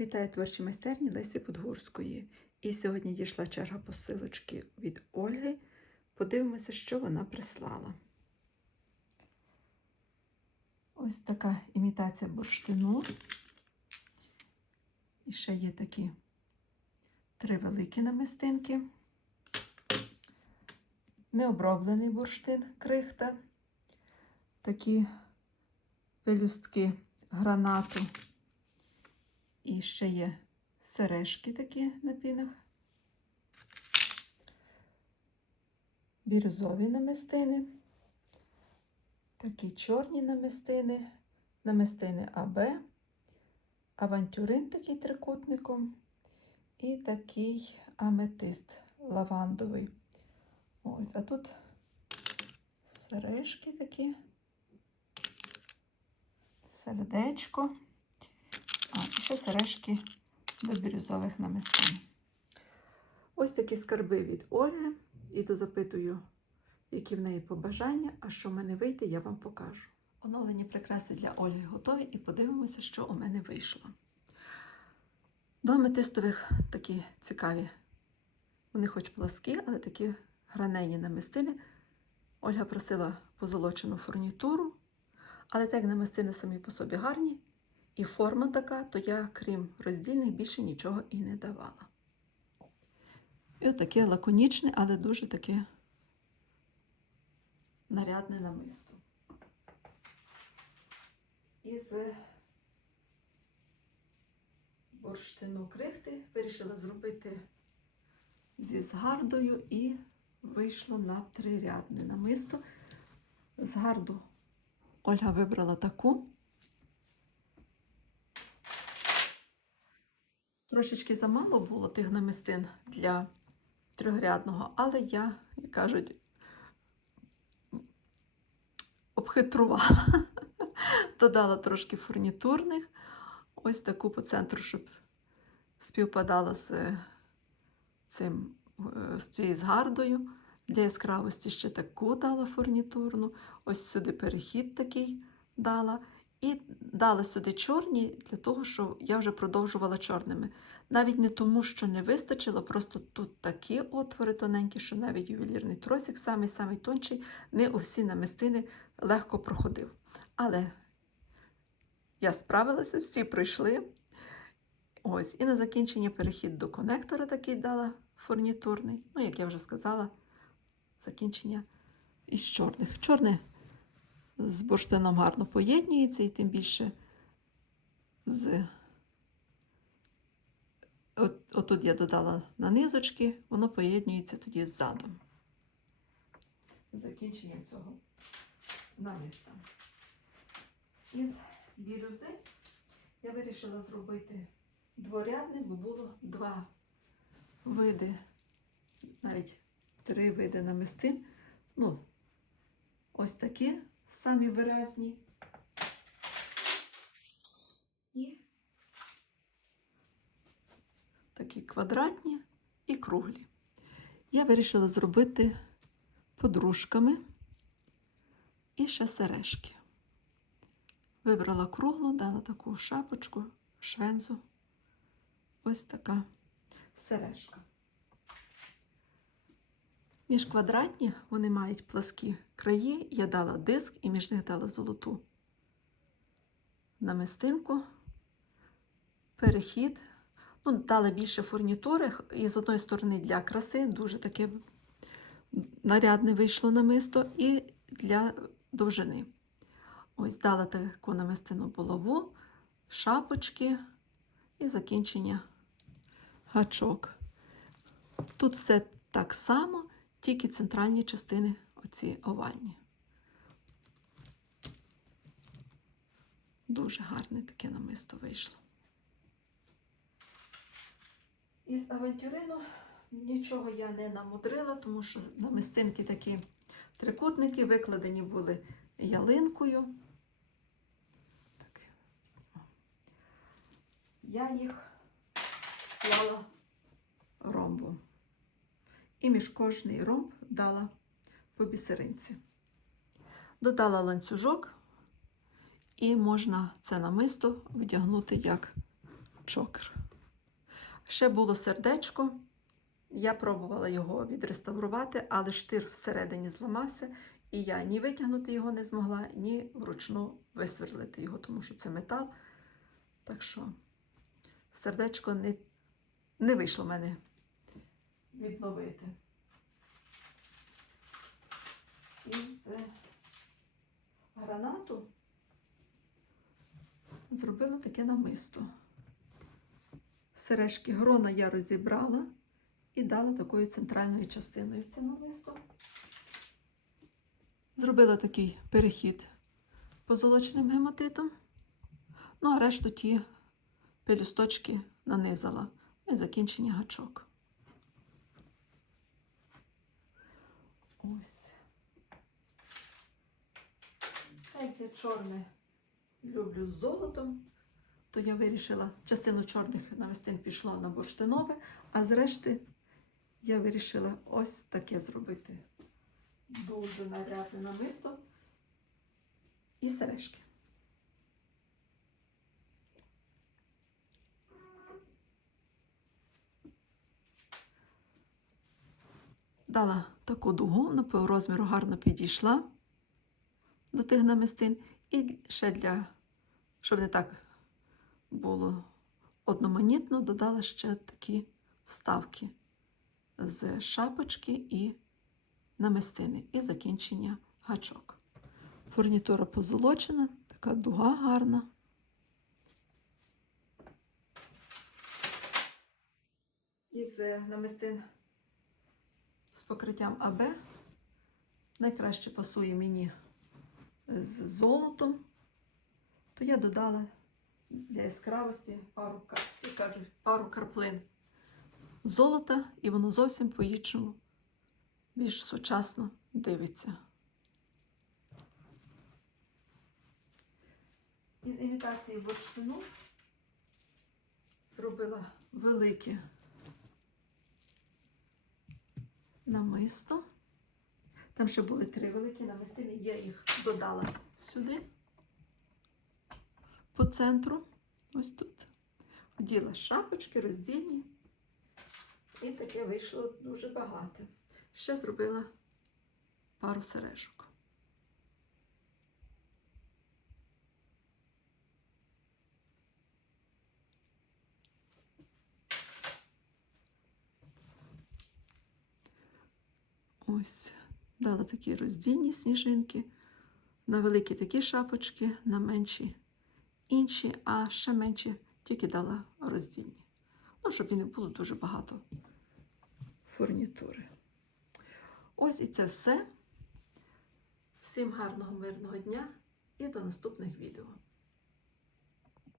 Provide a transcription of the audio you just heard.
Вітаю творчі майстерні Лесі Подгурської. І сьогодні дійшла черга посилочки від Ольги. Подивимося, що вона прислала. Ось така імітація бурштину. І ще є такі три великі намистинки. Необроблений бурштин крихта. Такі пелюстки гранату. І ще є сережки такі на пінах. Бірюзові намистини. Такі чорні намистини, намистини АБ, авантюрин такий трикутником і такий аметист лавандовий. Ось, а тут сережки такі, сердечко. Ще сережки до бірюзових намистин. Ось такі скарби від Ольги. Іду запитую, які в неї побажання, а що в мене вийде, я вам покажу. Оновлені прикраси для Ольги готові і подивимося, що у мене вийшло. До аметистових такі цікаві. Вони хоч пласкі, але такі гранені намистини. Ольга просила позолочену фурнітуру, але так як намистини самі по собі гарні, і форма така, то я, крім роздільних, більше нічого і не давала. І от таке лаконічне, але дуже таке нарядне намисто. Із бурштину крихти вирішила зробити зі згардою і вийшло на трирядне намисто. Згарду Ольга вибрала таку. Трошечки замало було тих намистин для трьохрядного, але я, як кажуть, обхитрувала. Додала трошки фурнітурних, ось таку по центру, щоб співпадала з цим, з цією згардою. Для яскравості ще таку дала фурнітурну. Ось сюди перехід такий дала. І дала сюди чорні для того, що я вже продовжувала чорними. Навіть не тому, що не вистачило, просто тут такі отвори тоненькі, що навіть ювелірний тросик, самий-самий тонший, не у всі намистини легко проходив. Але я справилася, всі пройшли. Ось, І на закінчення перехід до конектора такий дала фурнітурний. Ну, як я вже сказала, закінчення із чорних. Чорне з бурштином гарно поєднюється, і тим більше з От, отут я додала на низочки, воно поєднюється тоді з задом. Закінченням цього наміста. Із бірюзи я вирішила зробити дворядне, бо було два види, навіть три види намистин. Ну, ось такі самі виразні. І такі квадратні і круглі. Я вирішила зробити подружками і ще сережки. Вибрала круглу, дала таку шапочку, швензу. Ось така сережка. Між квадратні вони мають пласкі краї. Я дала диск і між них дала золоту намистинку, перехід. Ну, Дала більше фурнітури, і з одної сторони для краси, дуже таке нарядне вийшло намисто, і для довжини. Ось дала таку намистину булаву, шапочки і закінчення гачок. Тут все так само, тільки центральні частини оці овальні. Дуже гарне таке намисто вийшло. Із авантюрину нічого я не намудрила, тому що намистинки такі трикутники викладені були ялинкою. Так. Я їх склала ромбом. І між кожний ромб дала по бісеринці. Додала ланцюжок, і можна це намисто вдягнути як чокер. Ще було сердечко. Я пробувала його відреставрувати, але штир всередині зламався, і я ні витягнути його не змогла, ні вручну висверлити його, тому що це метал. Так що сердечко не, не вийшло в мене відновити. Із е, гранату зробила таке намисто. Сережки грона я розібрала і дала такою центральною частиною це намисто. Зробила такий перехід позолоченим гематитом. Ну, а решту ті пелюсточки нанизала. Ну, І закінчення гачок. Ось. Так як я чорне люблю з золотом, то я вирішила, частину чорних намистин пішло на бурштинове, а зрешти я вирішила ось таке зробити. Дуже нарядне намисто і сережки. Дала таку дугу, по розміру гарно підійшла до тих намистин. І ще для, щоб не так було одноманітно, додала ще такі вставки з шапочки і намистини, і закінчення гачок. Фурнітура позолочена, така дуга гарна. Із намистин покриттям АБ найкраще пасує мені з золотом, то я додала для яскравості пару, як кажуть, пару карплин золота, і воно зовсім по-іншому більш сучасно дивиться. Із імітації бурштину зробила велике намисто. Там ще були три великі намистини, я їх додала сюди, по центру, ось тут. Вділа шапочки роздільні. І таке вийшло дуже багато. Ще зробила пару сережок. Ось, дала такі роздільні сніжинки, на великі такі шапочки, на менші інші, а ще менші тільки дала роздільні. Ну, щоб і не було дуже багато фурнітури. Ось і це все. Всім гарного мирного дня і до наступних відео.